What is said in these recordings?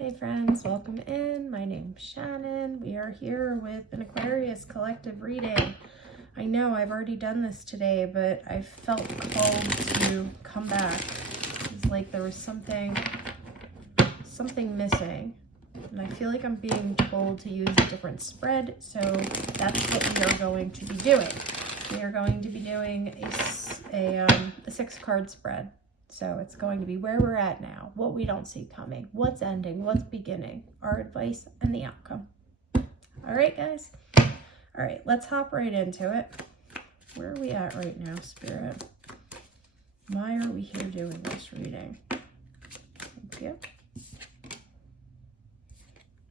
Hey friends, welcome in. My name's Shannon. We are here with an Aquarius collective reading. I know I've already done this today, but I felt called to come back. It's like there was something missing. And I feel like I'm being told to use a different spread, so that's what we are going to be doing. We are going to be doing a 6-card spread. So it's going to be where we're at now, what we don't see coming, what's ending, what's beginning, our advice, and the outcome. All right, guys? All right, let's hop right into it. Where are we at right now, Spirit? Why are we here doing this reading? Thank you.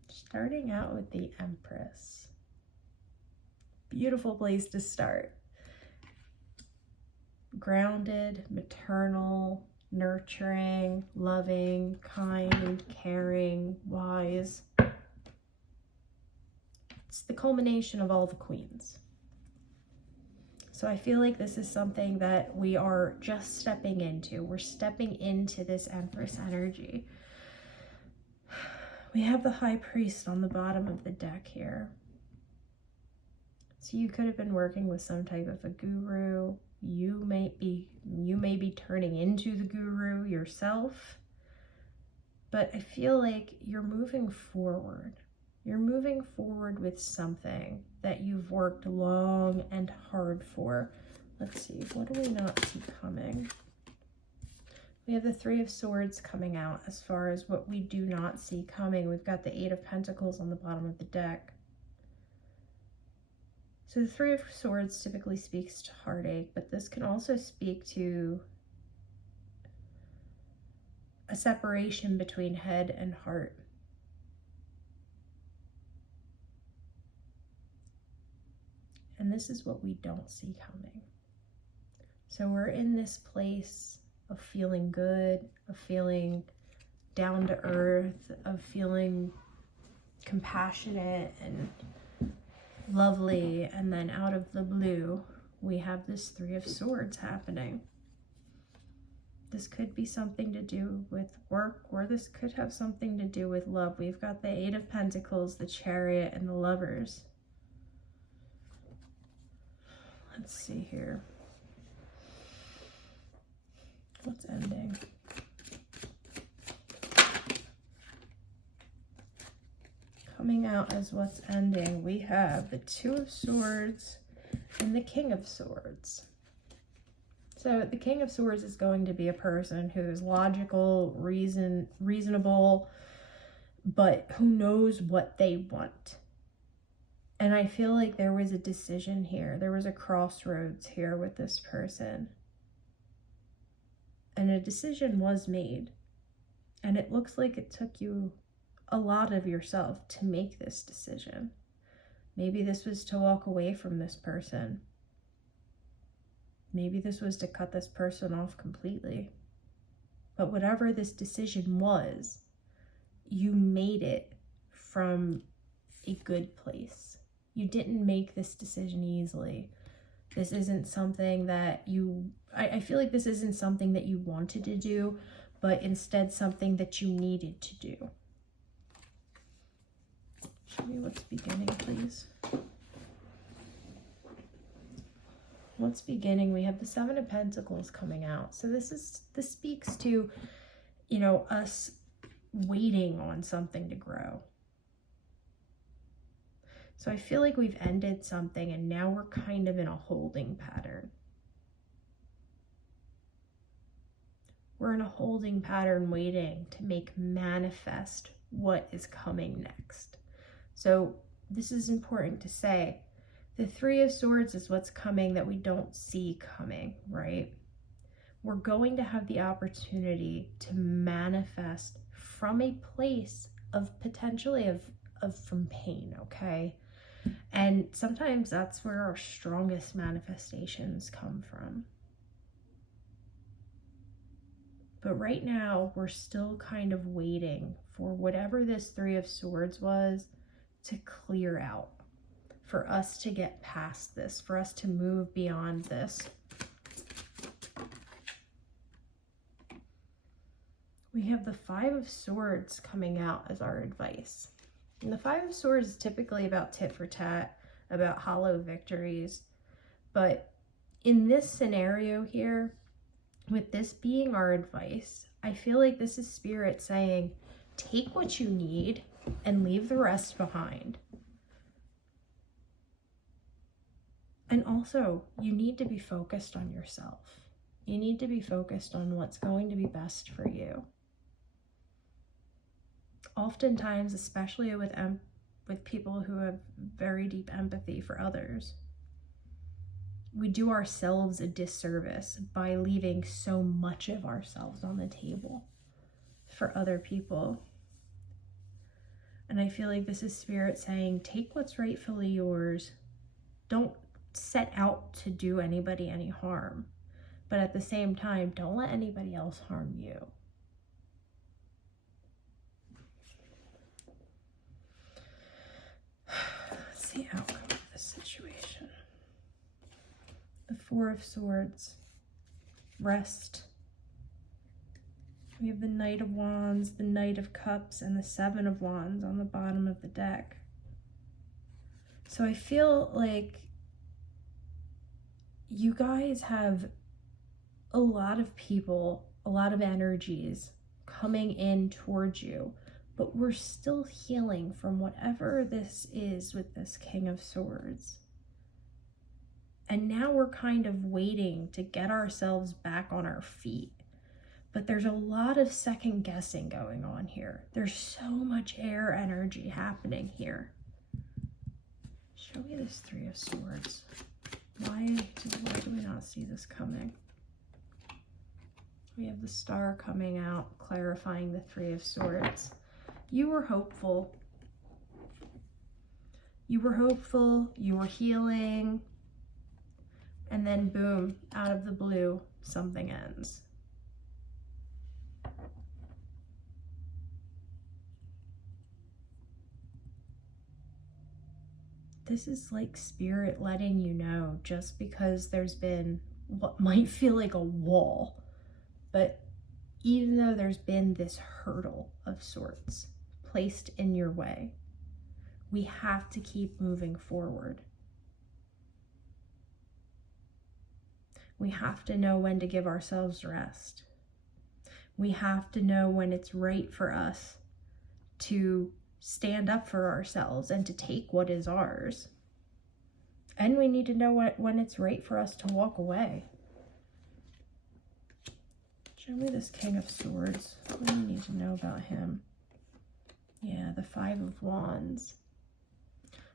Starting out with the Empress. Beautiful place to start. Grounded, maternal, nurturing, loving, kind, caring, wise. It's the culmination of all the queens. So I feel like this is something that we are just stepping into. We're stepping into this Empress energy. We have the High Priest on the bottom of the deck here. So you could have been working with some type of a guru. You may be turning into the guru yourself, but I feel like you're moving forward. You're moving forward with something that you've worked long and hard for. Let's see, what do we not see coming? We have the Three of Swords coming out as far as what we do not see coming. We've got the Eight of Pentacles on the bottom of the deck. So the Three of Swords typically speaks to heartache, but this can also speak to a separation between head and heart. And this is what we don't see coming. So we're in this place of feeling good, of feeling down to earth, of feeling compassionate and lovely, and then out of the blue we have this Three of Swords happening. This could be something to do with work, or this could have something to do with love. We've got the Eight of Pentacles, the Chariot, and the Lovers. Let's see here. What's ending? Coming out as what's ending, we have the Two of Swords and the King of Swords. So the King of Swords is going to be a person who is logical, reasonable, but who knows what they want. And I feel like there was a decision here. There was a crossroads here with this person. And a decision was made. And it looks like it took you a lot of yourself to make this decision. Maybe this was to walk away from this person. Maybe this was to cut this person off completely. But whatever this decision was, you made it from a good place. You didn't make this decision easily. This isn't something that I feel like this isn't something that you wanted to do, but instead something that you needed to do. Show me what's beginning, please. What's beginning? We have the Seven of Pentacles coming out. So this speaks to, us waiting on something to grow. So I feel like we've ended something and now we're kind of in a holding pattern. We're in a holding pattern waiting to make manifest what is coming next. So this is important to say. The Three of Swords is what's coming that we don't see coming, right? We're going to have the opportunity to manifest from a place of potentially from pain, okay? And sometimes that's where our strongest manifestations come from. But right now, we're still kind of waiting for whatever this Three of Swords was to clear out, for us to get past this, for us to move beyond this. we have the Five of Swords coming out as our advice. And the Five of Swords is typically about tit for tat, about hollow victories. But in this scenario here, with this being our advice, I feel like this is Spirit saying, take what you need and leave the rest behind. And also, you need to be focused on yourself. You need to be focused on what's going to be best for you. Oftentimes, especially with people who have very deep empathy for others, we do ourselves a disservice by leaving so much of ourselves on the table for other people. And I feel like this is Spirit saying, take what's rightfully yours. Don't set out to do anybody any harm, but at the same time, don't let anybody else harm you. Let's see the outcome of this situation. The Four of Swords, rest. We have the Knight of Wands, the Knight of Cups, and the Seven of Wands on the bottom of the deck. So I feel like you guys have a lot of people, a lot of energies coming in towards you, but we're still healing from whatever this is with this King of Swords. And now we're kind of waiting to get ourselves back on our feet. But there's a lot of second guessing going on here. There's so much air energy happening here. Show me this Three of Swords. Why do we not see this coming? We have the Star coming out, clarifying the Three of Swords. You were hopeful. You were hopeful, you were healing, and then boom, out of the blue, something ends. This is like Spirit letting you know, just because there's been what might feel like a wall, but even though there's been this hurdle of sorts placed in your way, we have to keep moving forward. We have to know when to give ourselves rest. We have to know when it's right for us to stand up for ourselves and to take what is ours. And we need to know when it's right for us to walk away. Show me this King of Swords. What do you need to know about him? Yeah, the Five of Wands.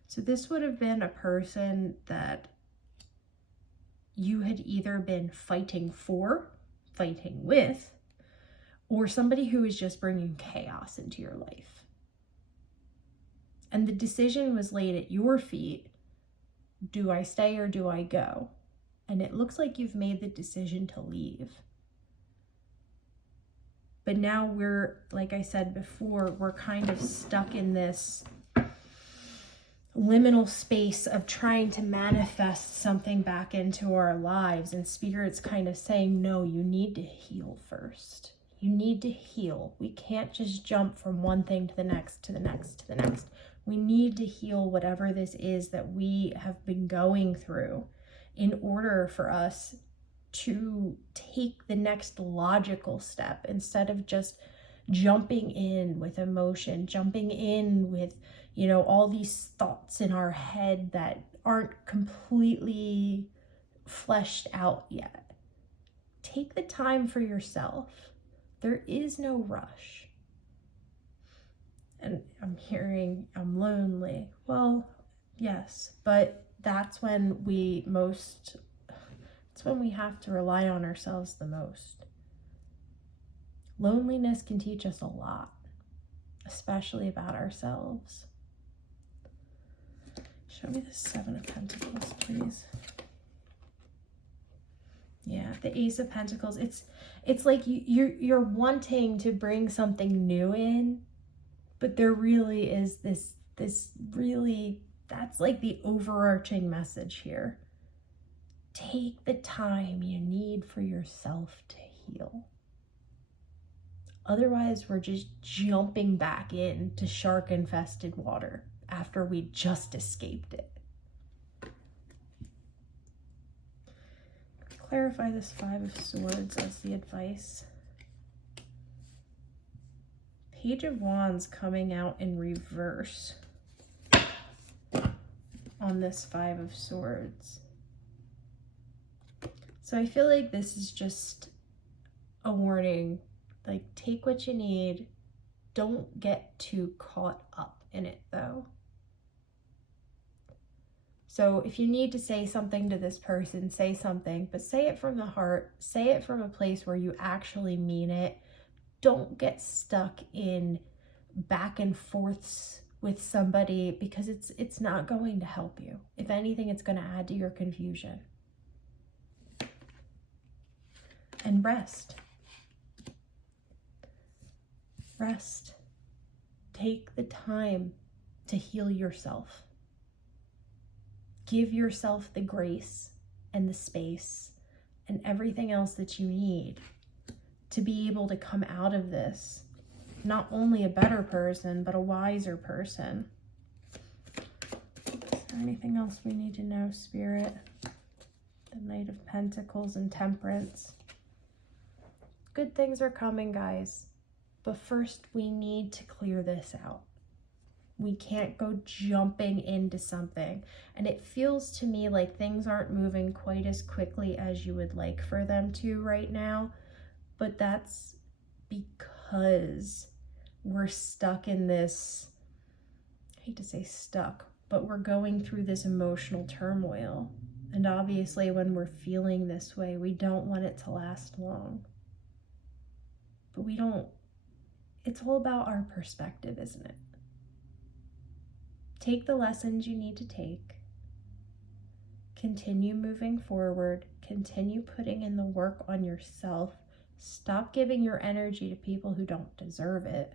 So this would have been a person that you had either been fighting for, fighting with, or somebody who is just bringing chaos into your life. And the decision was laid at your feet. Do I stay or do I go? And it looks like you've made the decision to leave. But now we're, like I said before, we're kind of stuck in this liminal space of trying to manifest something back into our lives. And Spirit's kind of saying, no, you need to heal first. You need to heal. We can't just jump from one thing to the next, to the next, to the next. We need to heal whatever this is that we have been going through in order for us to take the next logical step, instead of just jumping in with emotion, jumping in with, you know, all these thoughts in our head that aren't completely fleshed out yet. Take the time for yourself. There is no rush. And I'm hearing I'm lonely. Well, yes, but that's when it's when we have to rely on ourselves the most. Loneliness can teach us a lot, especially about ourselves. Show me the Seven of Pentacles, please. Yeah, the Ace of Pentacles. It's like you're wanting to bring something new in, but there really is this really, that's like the overarching message here. Take the time you need for yourself to heal. Otherwise, we're just jumping back into shark-infested water after we just escaped it. Clarify this Five of Swords as the advice. Page of Wands coming out in reverse on this Five of Swords. So I feel like this is just a warning. Like, take what you need. Don't get too caught up in it, though. So if you need to say something to this person, say something, but say it from the heart. Say it from a place where you actually mean it. Don't get stuck in back and forths with somebody, because it's not going to help you. If anything, it's going to add to your confusion. And rest. Rest. Take the time to heal yourself. Give yourself the grace and the space and everything else that you need to be able to come out of this not only a better person, but a wiser person. Is there anything else we need to know, Spirit? The Knight of Pentacles and Temperance. Good things are coming, guys. But first, we need to clear this out. We can't go jumping into something. And it feels to me like things aren't moving quite as quickly as you would like for them to right now. But that's because we're stuck in this, I hate to say stuck, but we're going through this emotional turmoil. And obviously when we're feeling this way, we don't want it to last long. But we don't, it's all about our perspective, isn't it? Take the lessons you need to take. Continue moving forward. Continue putting in the work on yourself. Stop giving your energy to people who don't deserve it.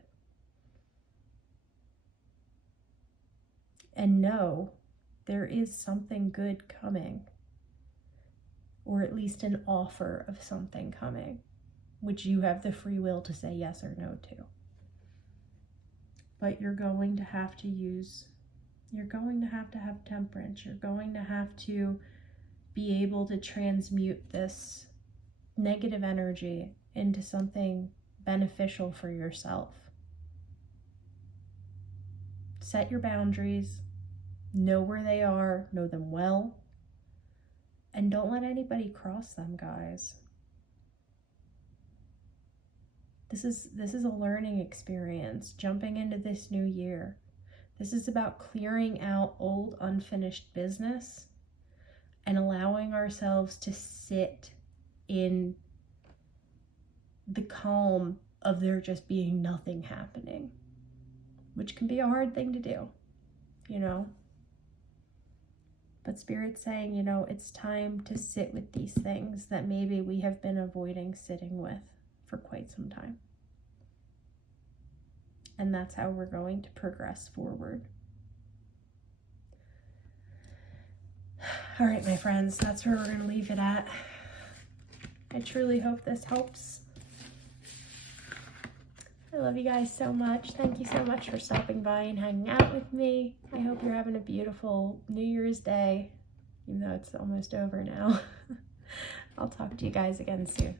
And know there is something good coming. Or at least an offer of something coming, which you have the free will to say yes or no to. But you're going to have to have temperance. You're going to have to be able to transmute this negative energy into something beneficial for yourself. Set your boundaries. Know where they are. Know them well. And don't let anybody cross them, guys. This is a learning experience, jumping into this new year. This is about clearing out old, unfinished business and allowing ourselves to sit in the calm of there just being nothing happening, which can be a hard thing to do, you know? But Spirit's saying, you know, it's time to sit with these things that maybe we have been avoiding sitting with for quite some time. And that's how we're going to progress forward. All right, my friends, that's where we're going to leave it at. I truly hope this helps. I love you guys so much. Thank you so much for stopping by and hanging out with me. I hope you're having a beautiful New Year's Day, even though it's almost over now. I'll talk to you guys again soon.